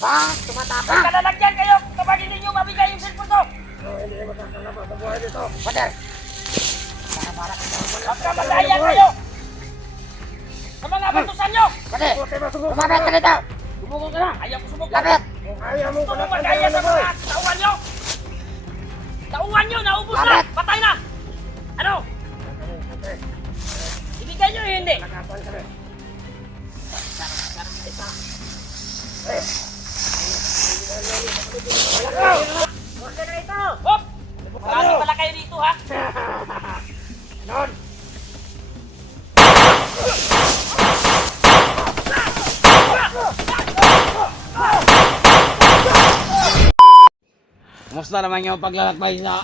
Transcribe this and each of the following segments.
Ha? Tumataka? Magkalalagyan kayo! Kapag hindi nyo mabigay yung cellphone ko! Hindi mo tatalabas sa buhay dito. Pader! Para Magkamalaya kayo! Sa mga batusan nyo! Pati! Lumapit ka dito! Sumuko ka na! Ayaw ko sumuko! Lapit! Ayaw mo Gusto pala mong magkaya sa mga tauhan nyo! Tauhan nyo! Naubos na! Lapit! Patay na! Ano? Ibigay nyo hindi! Nakapan ka rin. Huwag ka na ito! Hop! Marami pala kayo dito ha! Non! Kumusta naman yung paglalakbay sa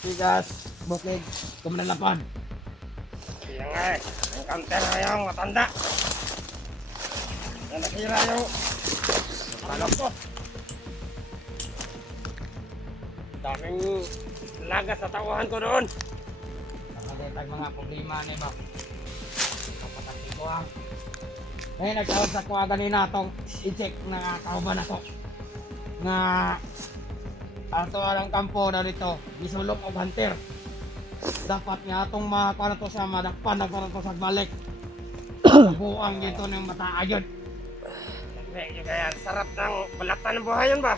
Tigas, Bukid, Kumanalapan? Kaya nga eh. Ang kanter na yung matanda. Na nakira yung palok ko. Daming lagas sa tauhan ko doon. Nakalitag mga problema ni ba? Kapatid ko ang nagtawag sa kuha ganina itong i-check na kauban ako nga ato ang kampo na dito gisulok og hunter. Dapat nga itong makakuha na to sa madakpan na to sa balik. Buang dito ng mataayod. Medyo kaya sarap ng balatan ng buhay yun ba?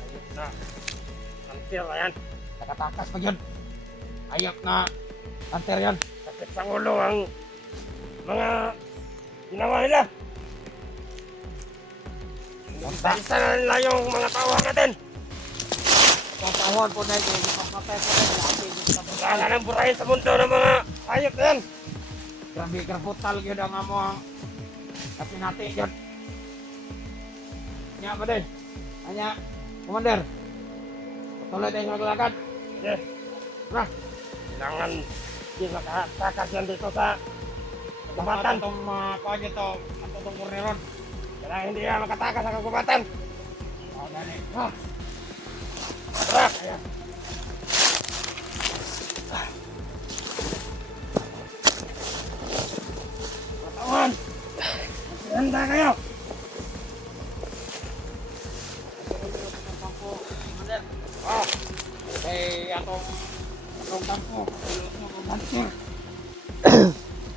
Ayos na. Hunter na yan. Nakatakas pa yun. Ayok na hunter yan. Sakit sa ulo ang mga ginawa nila. Isa na nila yung mga tauhan natin. Tatawon po na ito. Papatay po na ito. Wala nang burahin sa mundo ng mga hayop na yan. Grabe karputal yun ang amo ang kapinati yun. Nya ba din? Anya, Commander. Patuloy tayo sa maglakad. Sige. Tara. Kailangan hindi makatakas yan dito sa kagubatan. Itong mga kuha nyo ito, ang tutong kurniron. Kailangan hindi yan makatakas sa kagubatan. O, gani. Tara. Katawan. Handa kayo. Commander. Oh. Eh, atong kampo. Hunter.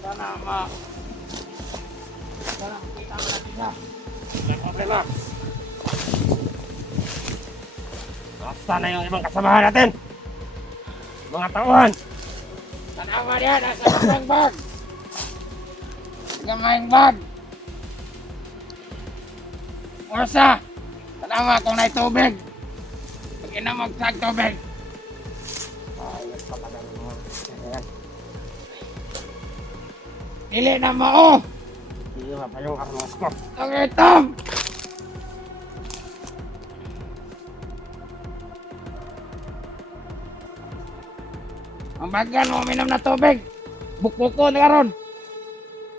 Sana sana kita mo natin siya. Okay na. Basta na yung ibang kasamahan natin. Mga tauhan. Tanawa niya, nasa isang bag. Gamaing bag. Orsa. Tanawa kung na'y tubig. Pag inamagsag tubig. Ayos pa pala ng mga kasamahan. Dili na mao. Hindi pa yung armas ko. Ang itom. Ang bagan mo minom na tubig. Bukbuko na karon.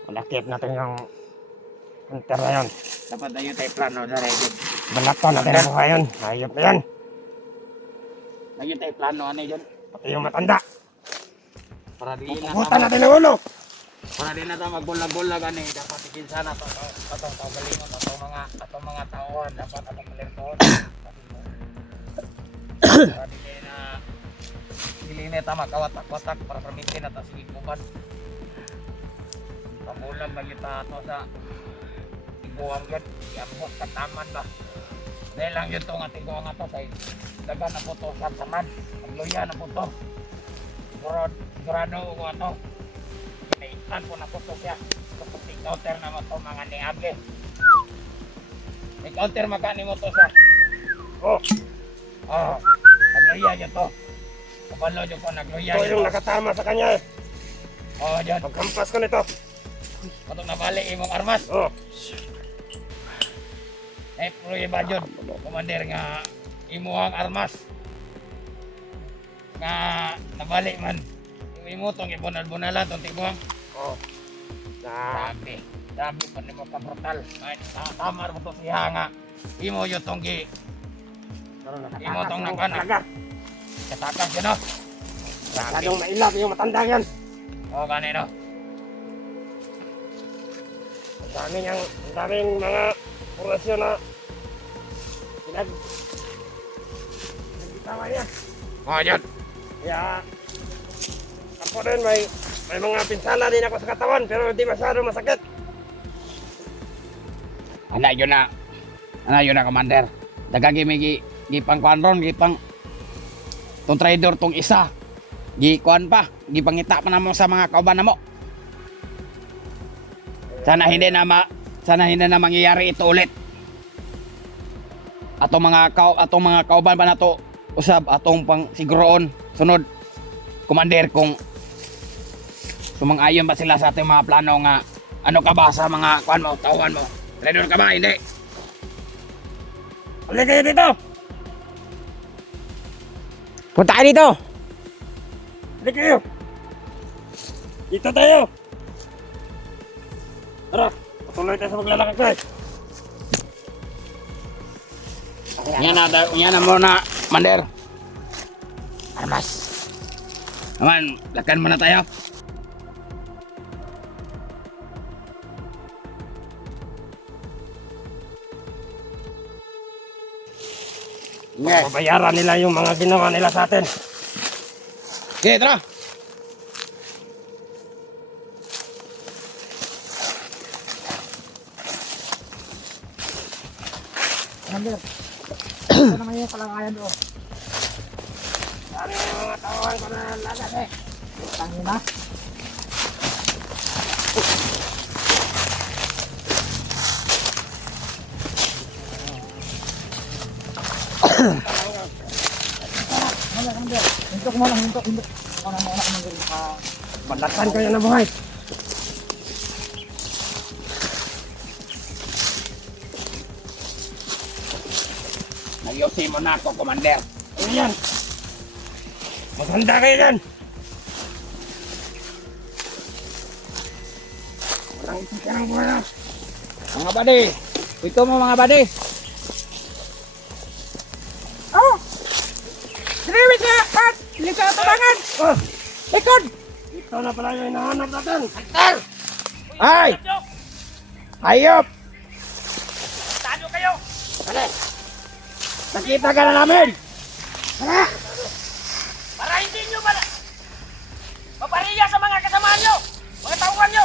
Malakip natin yung hunter na yun. Dapat na yun tayo plano na ready. Balatan natin ang buhay yun. Hayop na yan. Lagi tayo plano ano yun. Pati yung matanda. Para di na Puputan natin ang ulo. para di na tayo magbulag-bulag ani. Dapat ikin sana to atong pagalingon atong mga tauhan dapat atong malerton. Para di kayo na dili na ta makawatak-watak para permitin na ta sige kuban. Pamulag na kita ato sa tiguang yun. Iambot kataman ba. Dahil lang yun to nga tiguang ato sa dagan na po to sa taman. Magluya na po to. Sigurado ko ato. Kinaitan po na po to kaya kapag counter na mo to mga niage. May counter makani mo to sa Oh, nagluya yun to. Kabalo yun ko nagluya ito yun yung to. nakatama sa kanya eh. Yun. Pagkampas ko nito. Katong nabali imong armas. Oh, Pro ba yun? Commander nga imuhang armas. Nga nabali man. Imo tong ibunal-bunalan tong tiguang. oh. Na, Grabe pa nimo ka brutal. Ay, tama mo to siya nga. Imo yo tong gi imo tong talaga. katakas yun no. Masyadong mailap yung matanda yan. O kanino. Ang daming mga orasyon na nagbitawan niya. Oh, yun. Kaya ako din may mga pinsala din ako sa katawan pero hindi masyado masakit. Ana yun na, Commander. Dagagi may gipang kuan ron, gipang tong trader tong isa. Gikuan pa, gipangita pa namo sa mga kauban namo. Sana hindi na mangyayari ito ulit. Atong mga kauban pa nato usab atong pang siguroon sunod, Commander, kung sumang-ayon ba sila sa ating mga plano nga ano ka ba sa mga kuan mo, tauhan mo. Trader ka ba? Hindi. Halika kayo dito! Punta ka dito. Halika kayo! Dito tayo! Tara! Patuloy tayo sa maglalakad ko eh! Yan na muna, Commander. Armas. Naman, lakan muna tayo. Okay. Babayaran nila yung mga ginawa nila sa atin. Okay, tara. Commander, ito naman yung kalagayan doon. Ano yung mga tawahan ko na lagas eh? Tangin na. Commander, hintok mo lang, hintok. Ako na muna, Commander. Balatan kayo na buhay. Nagyosin mo na ako, Commander. Ano yan? Maghanda kayo yan! Walang isip ka ng buhay na. Mga badi. Ito mo, mga badi. Oh! Diriwis na! Pat! Hindi ka tabangan! Oh! Likod! Ito na pala yung hinahanap natin! Hunter! Ay! Hayop! Tado kayo! Nakita ka na namin! Para hindi nyo mapariya sa mga kasamaan nyo! Mga tauhan nyo!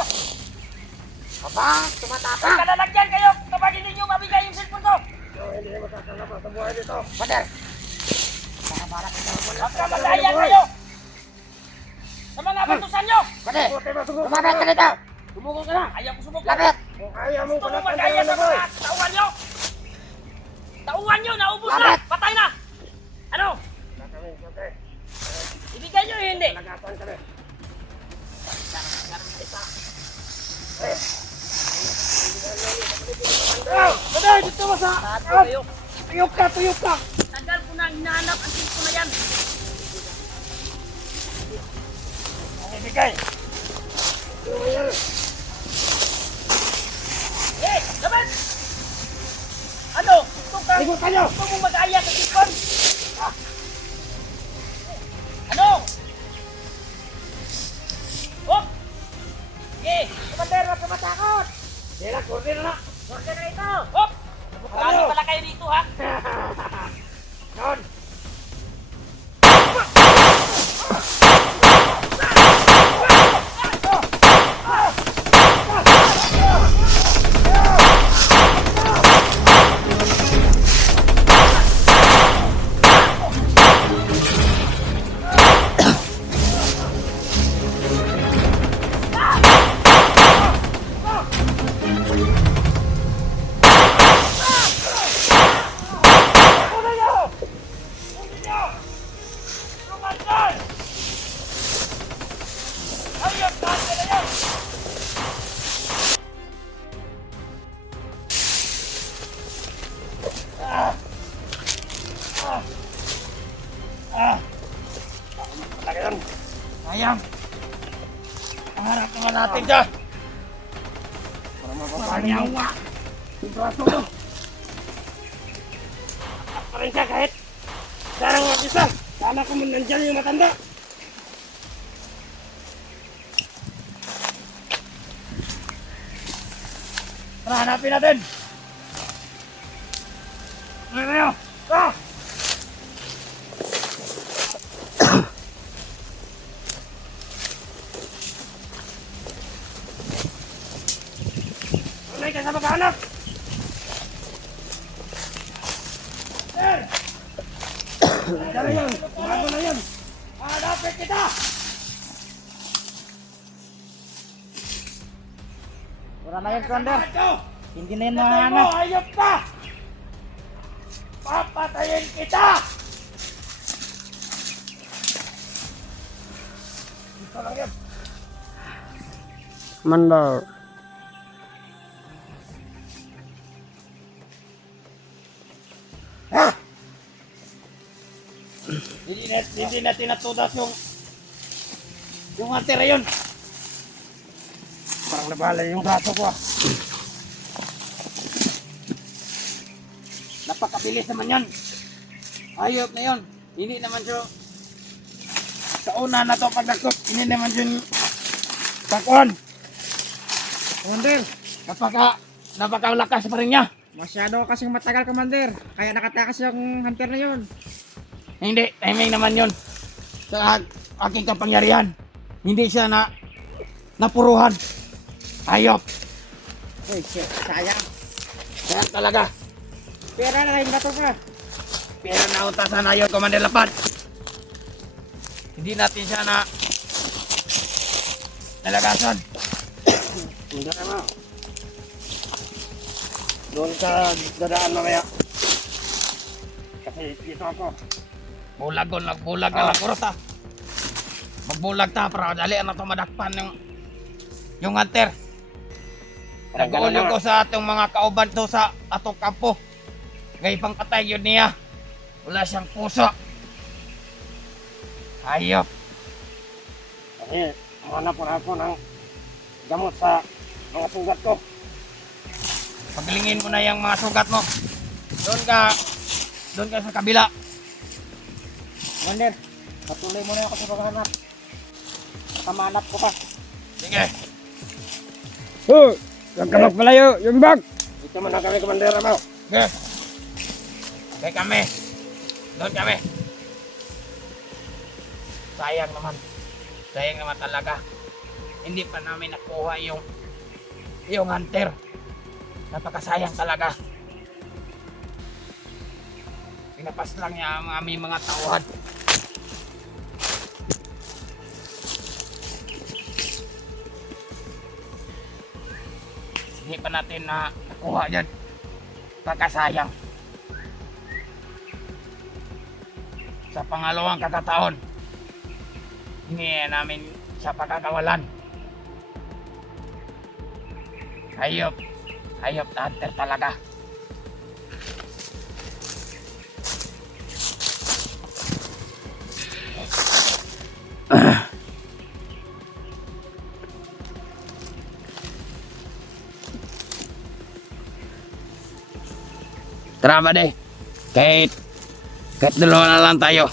Aba, tumatapa! Kung kalalagyan kayo kapag hindi nyo mabigay yung cellphone ko! Hindi makakalapa sa buhay dito! Commander! Magkamagayan kayo! Sa mga batusan nyo! Commander! Buti ba subukan Lumapit ka dito! Sumuko ka na! Ayaw ko sumuko! Lapit! Kung kaya mong Gusto mo palatan magkaya kayo sa na buhay! mga tauhan nyo! Tauhan nyo! Naubos na! Bakit? Patay na! Ano? Okay. Ibigay nyo hindi! Nagatan kami. Patay! Dito mo sa... Tayo! Tuyok ka! Tuyok ka! Tagal ko na hinahanap ang cellphone na yan! Ibigay! Eh! Dapat! Ano? Gusto ka? Ligot kayo! Gusto mong mag-aya sa cellphone? Ano? Oh! Eh! Commander, huwag ka matakot! Hindi na, kurdi na na! Huwag ka na ito! Oh! Marami pala kayo dito, ha? Doon! Sayang! Pangarap naman natin dyan! Para mapapanyawa! Yung braso mo! Pa rin siya kahit sarang mag-isa! Sana kung nandyan yung matanda! Tara, hanapin natin! Ano kayo? Ah! Tunay ka sa maghanap! Sir! Dala yan! Bago na yan! Hanapin kita! Wala na yan, Commander. Ito! Hindi na yan Patay mo! mahanap. Hayop ka! Papatayin kita! Ito lang yan! Mandar. Hindi na tinatudas yung hunter na yun. Parang nabala yung braso ko ah. Napakabilis naman yan. Hayop na yun. Hindi naman siya sa una na to pagdakot. Hindi naman siya takuan. Commander, Napakalakas pa rin niya. masyado kasing matagal, Commander. Kaya nakatakas yung hunter na yun. Hindi, timing naman yun. Sa aking kapangyarihan. Hindi siya napuruhan. Hayop. Uy, shit, sayang. Kaya talaga. Pera na kayo bato ka. Pero nautasan na yun, Commander Lapad. Hindi natin siya nalagasan. Hindi na ma. Doon ka dadaan mamaya. Kasi dito ako. Nagbulag na lang kurot ha. Magbulag ta para dali na ito madakpan yung hunter. Nag-uulyo ko sa atong mga kauban to sa atong kampo. Ngay pang patay yun niya. Wala siyang puso. Hayop. Kasi hanap po na ako ng gamot sa mga sugat ko. Paglingin mo na yung mga sugat mo. Doon ka sa kabila. Commander, patuloy muna ako sa paghahanap. Kamanap ko pa. Sige. Oh, huwag ka magpalayo. Yung bag. Dito man ang kami, Commander Amaw. Sige. Okay kami. Doon kami. Sayang naman talaga. Hindi pa namin nakuha yung hunter. Napakasayang talaga. Pinapas lang niya ang aming mga tauhan. Hindi pa natin nakuha yan. Pagkasayang. Sa pangalawang kakataon, hindi namin siya pagkakawalan. Hayop na hunter talaga. Tara ba de? Kahit dalawa na lang tayo.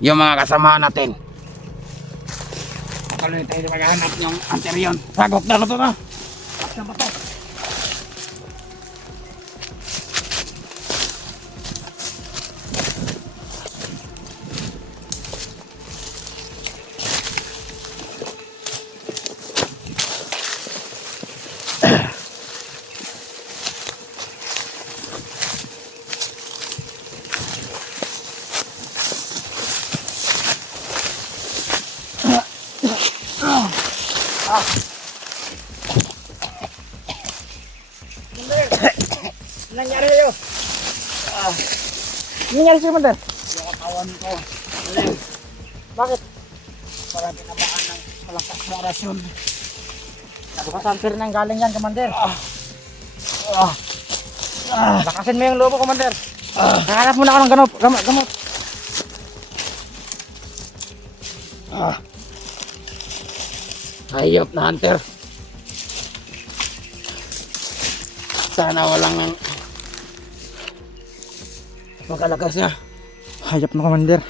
Yung mga kasama natin. Patuloy tayo maghahanap yung hunter yun. Sagok na ito na. Bakit ba ito? Nangyari sa'yo? Nangyari sa'yo, Commander? Yung katawan ko. Bakit? Parang tinamaan ng malakas na rasyon. Bukas hunter nang galing yan, Commander. Lakasin mo yung lobo, Commander. Hanap muna ako ng gamot. Hayop na hunter. Sana walang makalakas niya. Hayop na, Commander.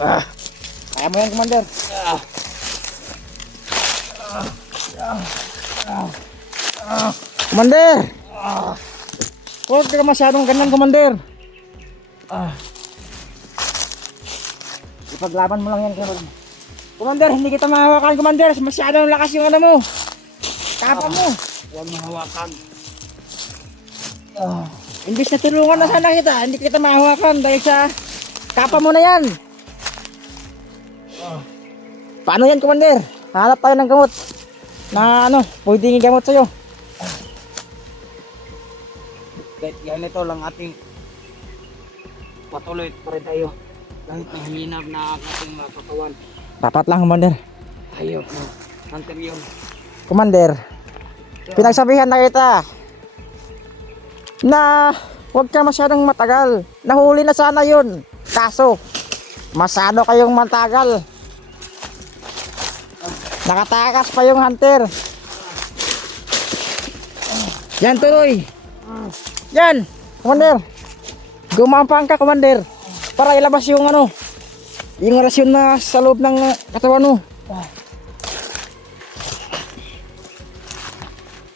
Kaya mo yan, Commander. Commander! Huwag ka masyadong ganyan, Commander. Ipaglaban mo lang yan, Commander. Hindi kita mahawakan, Commander. Masyadong lakas yung ano mo. Kapa mo. Huwag mahawakan. Imbis na tulungan na sana kita, hindi kita mahawakan dahil sa kapa mo na yan. Paano yan, Commander? Hanap tayo ng gamot na ano, pwedeng i-gamot sa'yo. Kahit ganito lang ating patuloy pa rin tayo. Kahit nahinap na ang ating mga katawan. Dapat lang, Commander. Ayaw na. Hunter yun. Commander, pinagsabihan na kita na huwag ka masyadong matagal. Nahuli na sana yun. Kaso, masyado kayong matagal. Nakatakas pa yung hunter. Yan tuloy. Yan, Commander. Gumampang ka, Commander. Para ilabas yung ano, yung rasyon na sa loob ng katawan mo.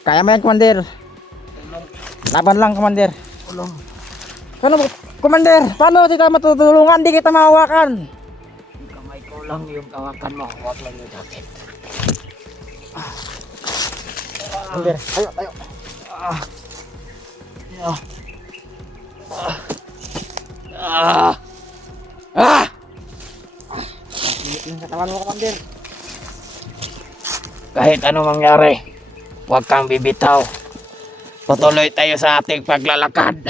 Kaya mo yan, Commander. Laban lang, Commander. Ano, Commander? Paano kita matutulungan? Di kita mahawakan. Yung kamay ko lang yung kawakan mo. Huwag lang yung jacket. Commander, tayo, tayo. Yung katawan mo, Commander. Kahit ano mangyari, huwag kang bibitaw. Patuloy tayo sa ating paglalakad.